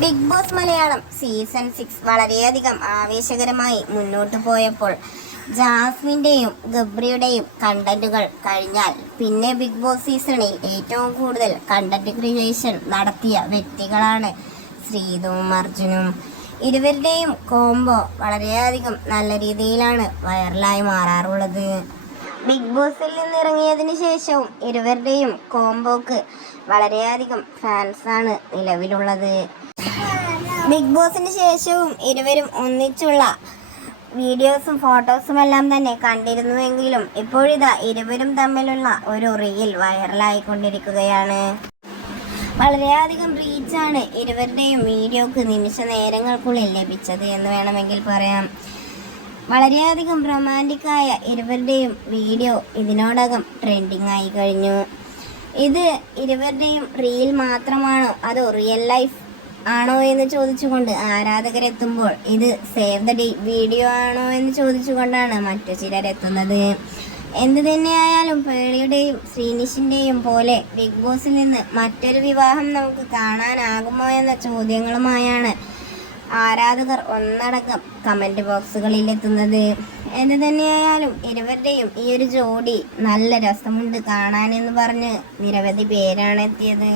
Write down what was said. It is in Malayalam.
ബിഗ് ബോസ് മലയാളം സീസൺ 6 വളരെയധികം ആവേശകരമായി മുന്നോട്ട് പോയപ്പോൾ ജാസ്മിൻ്റെയും ഗബ്രിയുടെയും കണ്ടന്റുകൾ കഴിഞ്ഞാൽ പിന്നെ ബിഗ് ബോസ് സീസണിൽ ഏറ്റവും കൂടുതൽ കണ്ടന്റ് ക്രിയേഷൻ നടത്തിയ വ്യക്തികളാണ് ശ്രീതുവും അർജുനും. ഇരുവരുടെയും കോംബോ വളരെയധികം നല്ല രീതിയിലാണ് വൈറലായി മാറാറുള്ളത്. ബിഗ് ബോസിൽ നിന്നിറങ്ങിയതിന് ശേഷവും ഇരുവരുടെയും കോംബോക്ക് വളരെയധികം ഫാൻസാണ് നിലവിലുള്ളത്. ബിഗ് ബോസിന് ശേഷവും ഇരുവരും ഒന്നിച്ചുള്ള വീഡിയോസും ഫോട്ടോസും എല്ലാം തന്നെ കണ്ടിരുന്നുവെങ്കിലും ഇപ്പോഴിതാ ഇരുവരും തമ്മിലുള്ള ഒരു റീൽ വൈറലായിക്കൊണ്ടിരിക്കുകയാണ്. വളരെയധികം റീച്ചാണ് ഇരുവരുടെയും വീഡിയോക്ക് നിമിഷ നേരങ്ങൾക്കുള്ളിൽ ലഭിച്ചത് എന്ന് വേണമെങ്കിൽ പറയാം. വളരെയധികം റൊമാൻറ്റിക്കായ ഇരുവരുടെയും വീഡിയോ ഇതിനോടകം ട്രെൻഡിങ് ആയി കഴിഞ്ഞു. ഇത് ഇരുവരുടെയും റീൽ മാത്രമാണോ അതോ റിയൽ ലൈഫ് ആണോ എന്ന് ചോദിച്ചുകൊണ്ട് ആരാധകരെത്തുമ്പോൾ ഇത് സേവ് ദ ഡേറ്റ് വീഡിയോ ആണോ എന്ന് ചോദിച്ചുകൊണ്ടാണ് മറ്റു ചിലരെത്തുന്നത്. എന്തു തന്നെയായാലും പേളിയുടെയും ശ്രീനിഷിൻ്റെയും പോലെ ബിഗ് ബോസിൽ നിന്ന് മറ്റൊരു വിവാഹം നമുക്ക് കാണാനാകുമോ എന്ന ചോദ്യങ്ങളുമായാണ് ആരാധകർ ഒന്നടങ്കം കമൻറ്റ് ബോക്സുകളിൽ എത്തുന്നത്. എന്തു തന്നെയായാലും ഇരുവരുടെയും ഈ ഒരു ജോഡി നല്ല രസമുണ്ട് കാണാനെന്ന് പറഞ്ഞ് നിരവധി പേരാണ് എത്തിയത്.